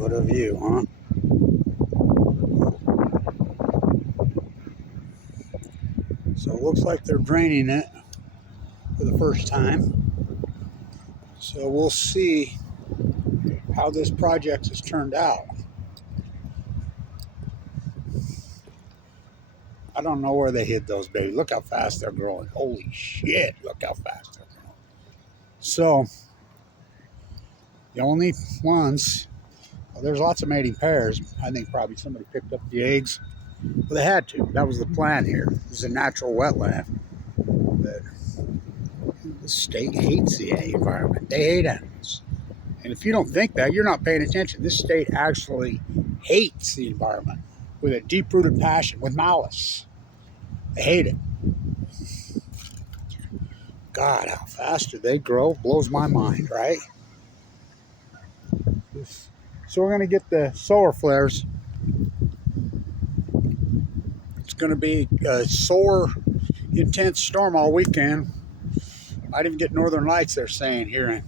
What a view, huh? So it looks like they're draining it for the first time. So we'll see how this project has turned out. I don't know where they hid those babies. Look how fast they're growing. Holy shit, look how fast they're growing. So, the only ones, well, there's lots of mating pairs. I think probably somebody picked up the eggs. Well, they had to. That was the plan here. This is a natural wetland. But the state hates the environment. They hate animals. And if you don't think that, you're not paying attention. This state actually hates the environment with a deep-rooted passion, with malice. They hate it. God, how fast do they grow? Blows my mind, right? So we're going to get the solar flares. It's going to be a solar intense storm all weekend. Might even get northern lights, they're saying, here in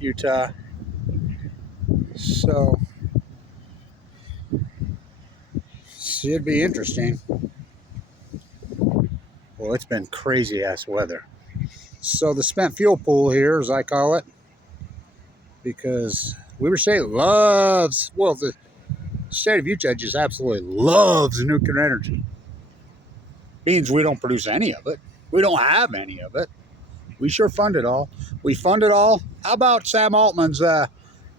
Utah. So it'd be interesting. Well, it's been crazy ass weather. So the spent fuel pool here, as I call it, because Weber State loves, well, the state of Utah just absolutely loves nuclear energy. Means we don't produce any of it. We don't have any of it. We sure fund it all. We fund it all. How about Sam Altman's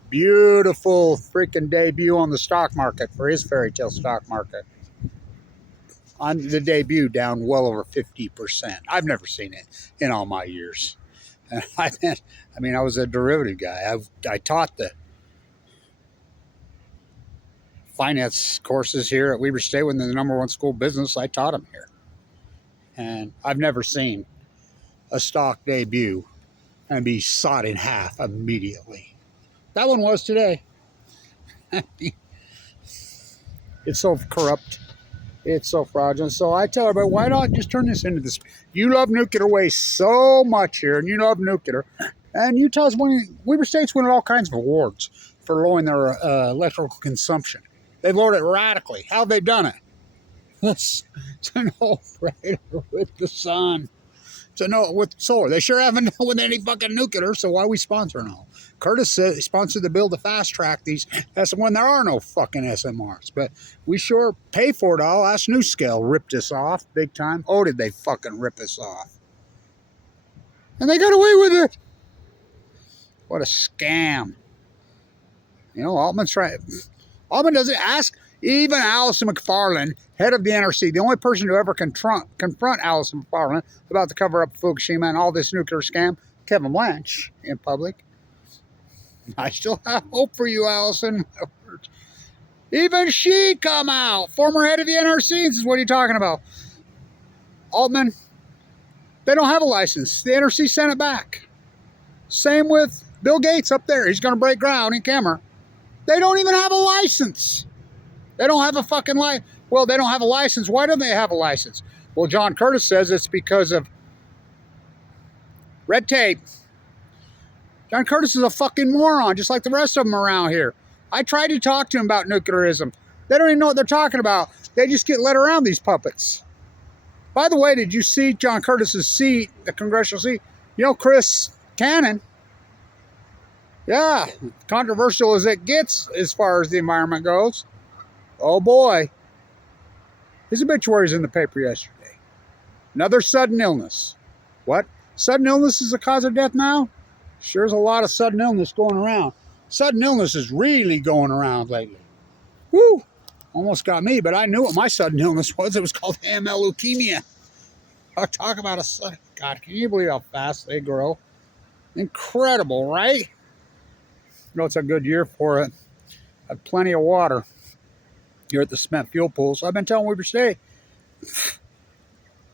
beautiful freaking debut on the stock market for his fairy tale stock market? On the debut, down well over 50%. I've never seen it in all my years. And I was a derivative guy. I taught the finance courses here at Weber State when they're the #1 school of business. I taught them here. And I've never seen a stock debut and be sawed in half immediately. That one was today. It's so corrupt. It's so fraudulent. So I tell everybody, why not just turn this into this? You love nuclear waste so much here, and you love nuclear. And Utah's winning, Weber State's winning all kinds of awards for lowering their electrical consumption. They've lowered it radically. How have they done it? It's a no-brainer with the sun. To know with solar. They sure haven't done with any fucking nuclear, so why are we sponsoring all? Curtis sponsored the bill to fast track these. That's when there are no fucking SMRs. But we sure pay for it all. Ask NewScale ripped us off big time. Oh, did they fucking rip us off? And they got away with it. What a scam. You know, Altman's trying. Altman doesn't ask. Even Allison McFarland, head of the NRC, the only person to ever confront Allison McFarland about the cover-up of Fukushima and all this nuclear scam, Kevin Blanch, in public. I still have hope for you, Allison. Even she come out. Former head of the NRC, this is what are you talking about? Altman, they don't have a license. The NRC sent it back. Same with Bill Gates up there. He's going to break ground in camera. They don't even have a license. They don't have a fucking license. Well, they don't have a license. Why don't they have a license? Well, John Curtis says it's because of red tape. John Curtis is a fucking moron, just like the rest of them around here. I tried to talk to him about nuclearism. They don't even know what they're talking about. They just get led around, these puppets. By the way, did you see John Curtis's seat, the congressional seat? You know, Chris Cannon. Yeah, controversial as it gets as far as the environment goes. Oh boy. His obituary is in the paper yesterday. Another sudden illness. What? Sudden illness is the cause of death now? Sure, there's a lot of sudden illness going around. Sudden illness is really going around lately. Woo! Almost got me, but I knew what my sudden illness was. It was called AML leukemia. I'll talk about a sudden. God, can you believe how fast they grow? Incredible, right? You know, it's a good year for it. Had plenty of water here at the spent fuel pool. So I've been telling Weber State,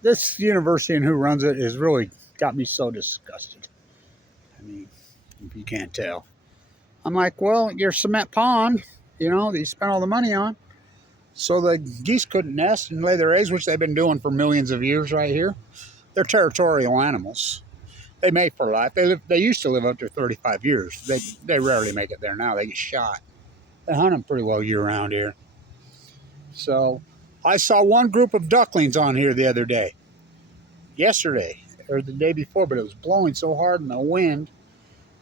this university and who runs it has really got me so disgusted. I mean, if you can't tell. I'm like, well, your cement pond, you know, that you spent all the money on, so the geese couldn't nest and lay their eggs, which they've been doing for millions of years right here. They're territorial animals. They mate for life. They used to live up to 35 years. They rarely make it there now. They get shot. They hunt them pretty well year-round here. So I saw one group of ducklings on here the other day. Yesterday, or the day before, but it was blowing so hard in the wind.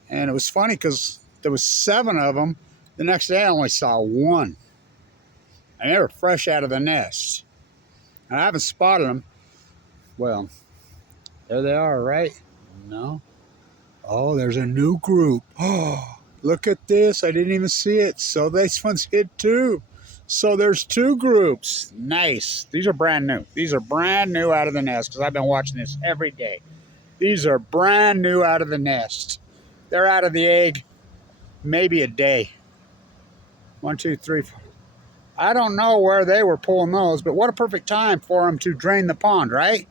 And it was funny because there was 7 of them. The next day I only saw 1. And they were fresh out of the nest. And I haven't spotted them. Well, there they are, right? No. Oh, there's a new group. Oh, look at this. I didn't even see it. So this one's hid too. So there's 2 groups. Nice. These are brand new. These are brand new out of the nest because I've been watching this every day. These are brand new out of the nest. They're out of the egg maybe a day. 1, 2, 3, 4. I don't know where they were pulling those, but what a perfect time for them to drain the pond, right?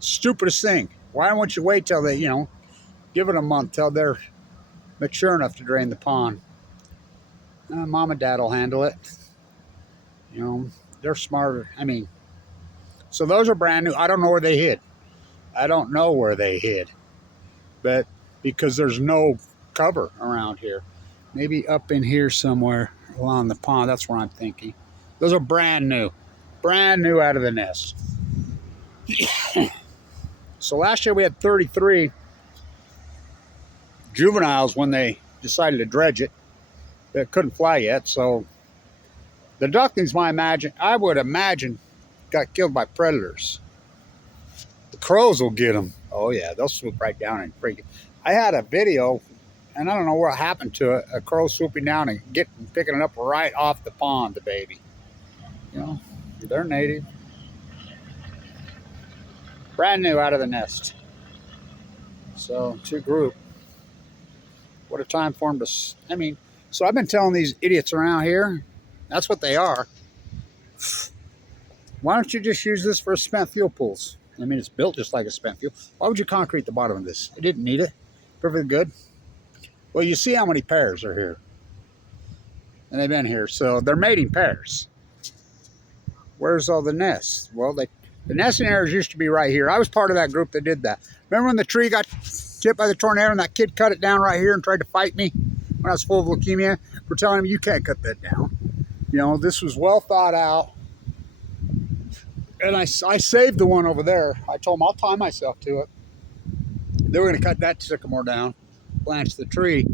Stupidest thing. Why don't you wait till they, give it a month till they're mature enough to drain the pond? Mom and Dad will handle it. They're smarter. So those are brand new. I don't know where they hid. But because there's no cover around here. Maybe up in here somewhere along the pond. That's where I'm thinking. Those are brand new. Brand new out of the nest. So last year we had 33 juveniles when they decided to dredge it. They couldn't fly yet, so the ducklings, I would imagine, got killed by predators. The crows will get them. Oh yeah, they'll swoop right down and freak it. I had a video, and I don't know what happened to it. A crow swooping down and picking it up right off the pond, the baby. They're native. Brand new out of the nest. So 2 group. What a time for them to, so I've been telling these idiots around here, that's what they are. Why don't you just use this for spent fuel pools? It's built just like a spent fuel. Why would you concrete the bottom of this? It didn't need it. Perfectly good. Well, you see how many pairs are here. And they've been here. So they're mating pairs. Where's all the nests? Well, the nesting areas used to be right here. I was part of that group that did that. Remember when the tree got hit by the tornado and that kid cut it down right here and tried to fight me when I was full of leukemia for telling him you can't cut that down? This was well thought out. And I saved the one over there. I told them I'll tie myself to it. They were going to cut that sycamore down, blanch the tree,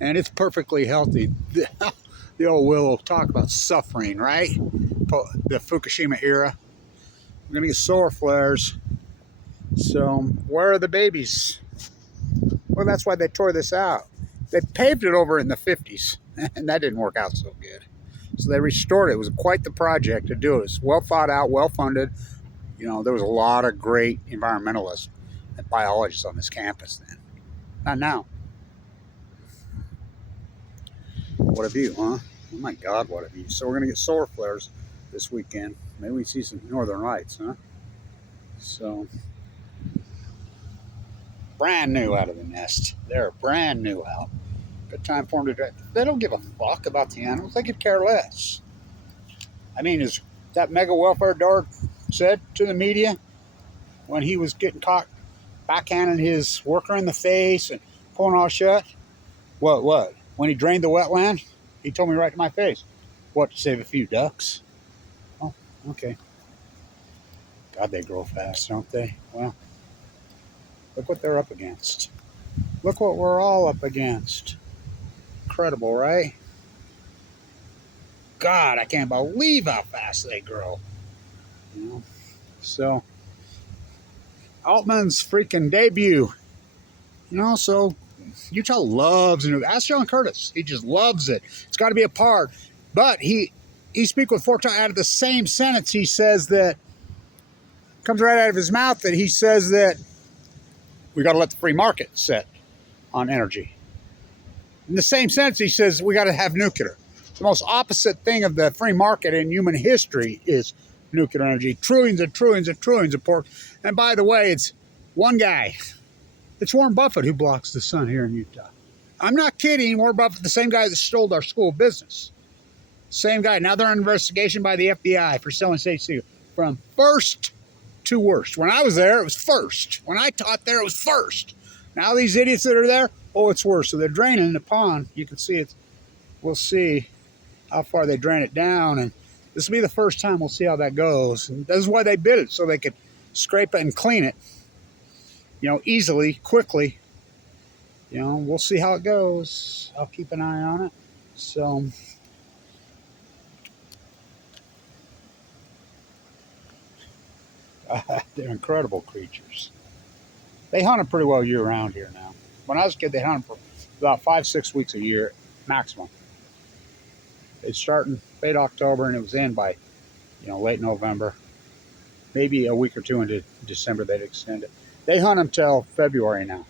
and it's perfectly healthy. The old willow, talk about suffering, right? The Fukushima era. We're going to get solar flares. So where are the babies? Well, that's why they tore this out. They paved it over in the 50s, and that didn't work out so good. So they restored it. It was quite the project to do it. It's well thought out, well funded. There was a lot of great environmentalists and biologists on this campus then. Not now. What a view, huh? Oh my God, what a view. So we're going to get solar flares this weekend. Maybe we see some northern lights, huh? So, brand new out of the nest. They're brand new out. Good time for them to drive. They don't give a fuck about the animals. They could care less. As that mega welfare dog said to the media when he was getting caught backhanding his worker in the face and pulling all shut. What? When he drained the wetland, he told me right to my face. What, to save a few ducks? Oh, okay. God, they grow fast, don't they? Well, look what they're up against. Look what we're all up against. Incredible, right? God, I can't believe how fast they grow. So Altman's freaking debut. So Utah loves it. Ask John Curtis. He just loves it. It's got to be a part. But he speaks with forethought. Out of the same sentence, he says that, comes right out of his mouth, that he says that we got to let the free market set on energy. In the same sentence, he says we got to have nuclear. The most opposite thing of the free market in human history is nuclear energy. Trillions and trillions and trillions of pork. And by the way, it's one guy. It's Warren Buffett who blocks the sun here in Utah. I'm not kidding. Warren Buffett, the same guy that stole our school of business. Same guy. Now they're under investigation by the FBI for selling state secrets. From first two worst. When I was there, it was first. When I taught there, it was first. Now these idiots that are there, oh, it's worse. So they're draining the pond. You can see it. We'll see how far they drain it down, and this will be the first time we'll see how that goes. And this is why they bid it, so they could scrape it and clean it, you know, easily, quickly. You know, we'll see how it goes. I'll keep an eye on it. So, they're incredible creatures. They hunt them pretty well year-round here now. When I was a kid, they hunted for about 5-6 weeks a year maximum. They'd start in late October, and it was in by, you know, late November. Maybe a week or two into December, they'd extend it. They hunt them till February now.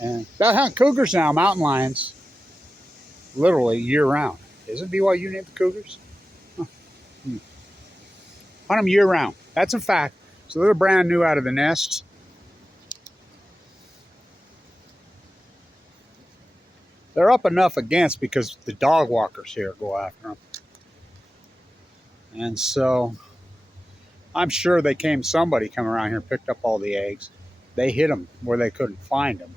And they hunt cougars now, mountain lions, literally year-round. Isn't BYU named the cougars? Huh. Hunt them year-round. That's a fact. So they're brand new out of the nest. They're up enough against because the dog walkers here go after them. And so I'm sure somebody came around here and picked up all the eggs. They hid them where they couldn't find them.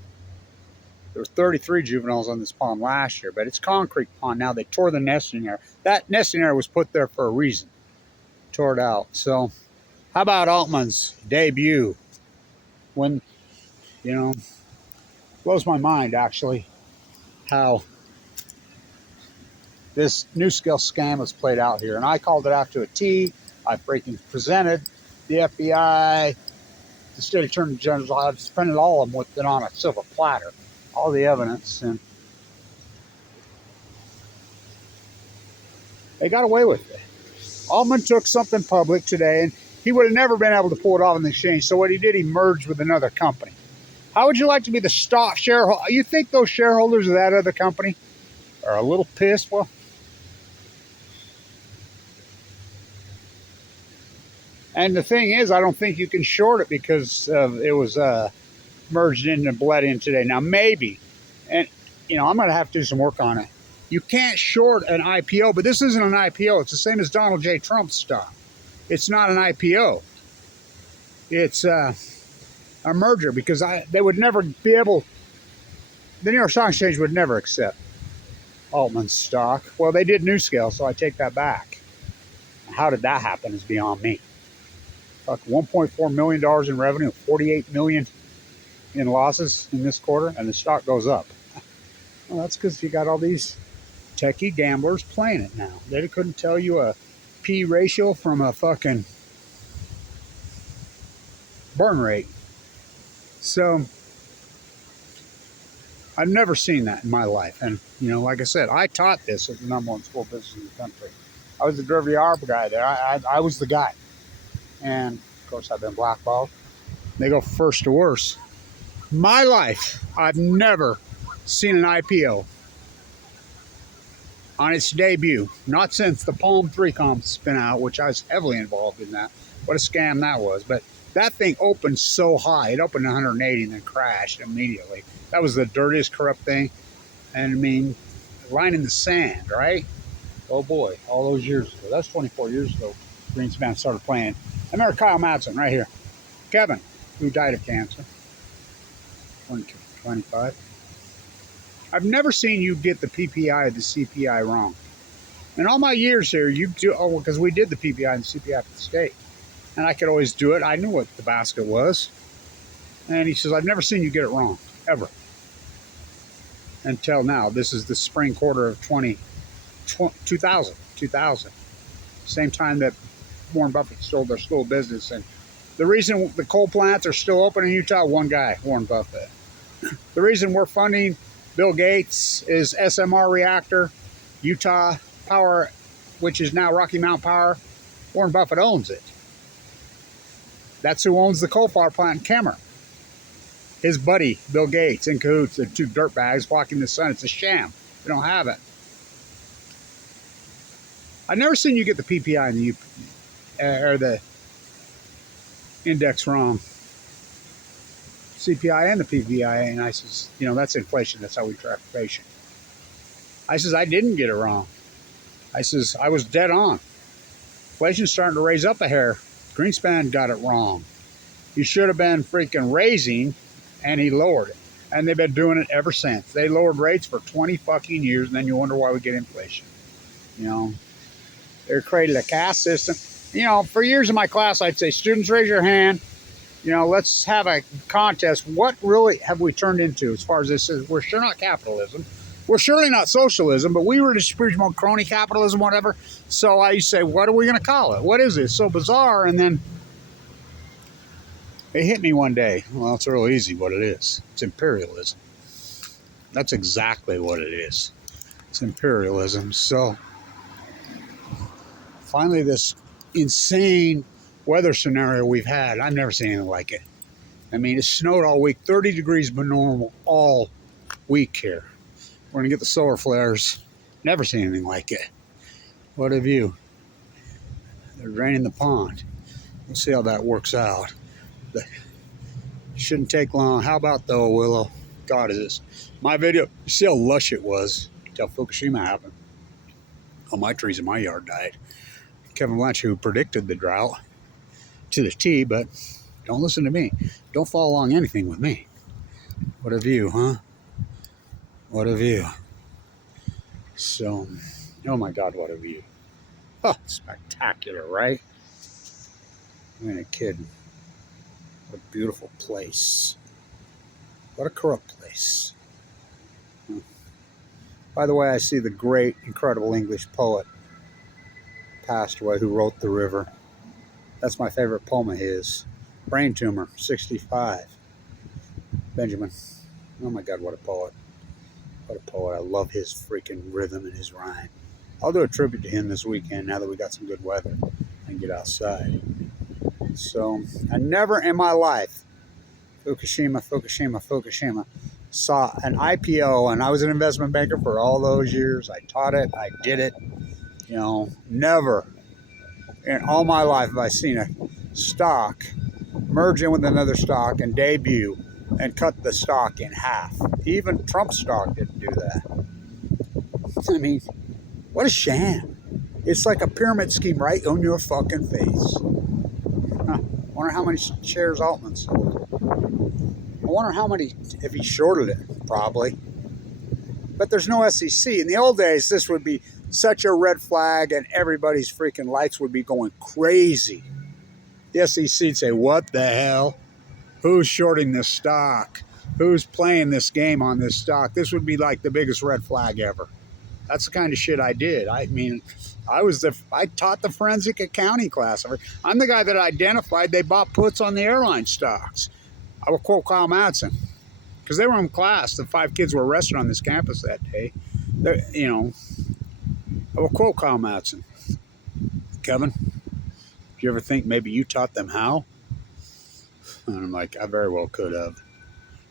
There were 33 juveniles on this pond last year, but it's concrete pond now. They tore the nesting area. That nesting area was put there for a reason. Tore it out. So how about Altman's debut? When, you know, blows my mind actually how this new scale scam was played out here. And I called it out to a T. I freaking presented the FBI, the state attorney general. I presented all of them with it on a silver platter, all the evidence, and they got away with it. Altman took something public today, and he would have never been able to pull it off in the exchange. So what he did, he merged with another company. How would you like to be the stock shareholder? You think those shareholders of that other company are a little pissed? Well, and the thing is, I don't think you can short it because it was merged in and bled in today. Now, maybe, and, you know, I'm going to have to do some work on it. You can't short an IPO, but this isn't an IPO. It's the same as Donald J. Trump's stock. It's not an IPO. It's a merger because they would never be able, the New York Stock Exchange would never accept Altman's stock. Well, they did NewScale, so I take that back. How did that happen is beyond me. Fuck, $1.4 million in revenue, $48 million in losses in this quarter, and the stock goes up. Well, that's because you got all these techie gamblers playing it now. They couldn't tell you a P ratio from a fucking burn rate. So I've never seen that in my life. And, you know, like I said, I taught this at the #1 school business in the country. I was the derivative guy there. I was the guy. And, of course, I've been blackballed. They go first to worst. My life, I've never seen an IPO on its debut. Not since the Palm 3Com spin out, which I was heavily involved in that. What a scam that was. But that thing opened so high. It opened 180 and then crashed immediately. That was the dirtiest, corrupt thing. And, I mean, line in the sand, right? Oh, boy, all those years ago. That's 24 years ago Greenspan started playing. I remember Kyle Madsen right here. Kevin, who died of cancer. 25. I've never seen you get the PPI or the CPI wrong. In all my years here, you do, oh, because we did the PPI and the CPI for the state. And I could always do it. I knew what the basket was. And he says, I've never seen you get it wrong, ever. Until now. This is the spring quarter of 2000. Same time that Warren Buffett sold their school business. And the reason the coal plants are still open in Utah, one guy, Warren Buffett. The reason we're funding Bill Gates is SMR reactor, Utah Power, which is now Rocky Mountain Power. Warren Buffett owns it. That's who owns the coal-fired plant in Kemmer. His buddy, Bill Gates, in cahoots, the two dirtbags blocking the sun. It's a sham. We don't have it. I've never seen you get the PPI and or the index wrong. CPI and the PPI, and I says, you know, that's inflation. That's how we track inflation. I says, I didn't get it wrong. I says, I was dead on. Inflation's starting to raise up a hair Greenspan got it wrong. He should have been freaking raising, and he lowered it. And they've been doing it ever since. They lowered rates for 20 fucking years, and then you wonder why we get inflation. You know, they created a caste system. You know, for years in my class, I'd say, students, raise your hand. You know, let's have a contest. What really have we turned into as far as this is? We're sure not capitalism. We're surely not socialism, but we were just spiritual crony capitalism, whatever. So I used to say, what are we going to call it? What is it? It's so bizarre. And then it hit me one day. Well, it's real easy what it is. It's imperialism. That's exactly what it is. It's imperialism. So finally, this insane weather scenario we've had, I've never seen anything like it. I mean, it snowed all week, 30 degrees below normal all week here. We're going to get the solar flares. Never seen anything like it. What a view. They're draining the pond. We'll see how that works out. But it shouldn't take long. How about though, Willow? God, is this my video? You see how lush it was until Fukushima happened. All my trees in my yard died. Kevin Lynch, who predicted the drought to the T, but don't listen to me. Don't follow along anything with me. What a view, huh? What a view. So, oh my God, what a view. Oh, spectacular, right? I ain't kidding. What a beautiful place. What a corrupt place. By the way, I see the great, incredible English poet passed away who wrote The River. That's my favorite poem of his. Brain tumor, 65. Benjamin. Oh my God, what a poet. What a poet. I love his freaking rhythm and his rhyme. I'll do a tribute to him this weekend now that we got some good weather and get outside. So, I never in my life, Fukushima, saw an IPO, and I was an investment banker for all those years. I taught it. I did it. You know, never in all my life have I seen a stock merge in with another stock and debut and cut the stock in half. Even Trump stock didn't do that. I mean, what a sham. It's like a pyramid scheme right on your fucking face. Huh. Wonder how many shares Altman sold. I wonder how many, if he shorted it, probably. But there's no SEC. In the old days, this would be such a red flag and everybody's freaking lights would be going crazy. The SEC would say, what the hell? Who's shorting this stock? Who's playing this game on this stock? This would be like the biggest red flag ever. That's the kind of shit I did. I mean, I taught the forensic accounting class. I'm the guy that identified they bought puts on the airline stocks. I will quote Kyle Madsen because they were in class. The 5 kids were arrested on this campus that day. You know, I will quote Kyle Madsen. Kevin, do you ever think maybe you taught them how? And I'm like, I very well could have.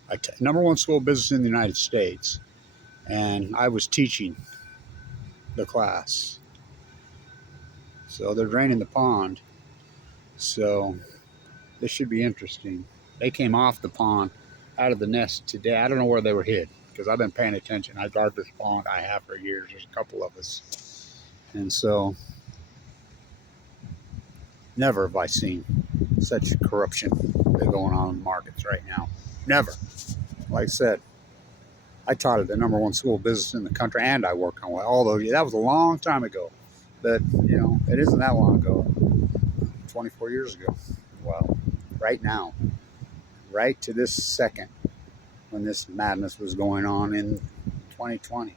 #1 school of business in the United States, and I was teaching the class. So they're draining the pond. So this should be interesting. They came off the pond, out of the nest today. I don't know where they were hid because I've been paying attention. I guard this pond. I have for years. There's a couple of us. And so never have I seen such corruption going on in the markets right now. Never. Like I said, I taught at the #1 school of business in the country, and I worked on all those. That was a long time ago. But, you know, it isn't that long ago. 24 years ago. Well, right now. Right to this second when this madness was going on in 2020.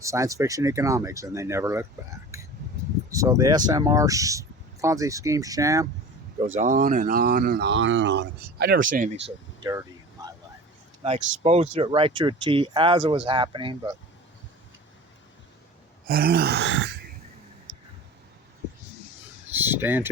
Science fiction economics, and they never looked back. So the SMR Ponzi scheme sham goes on and on and on and on. I never seen anything so dirty in my life. I exposed it right to a T as it was happening, but I don't know. Stay tuned.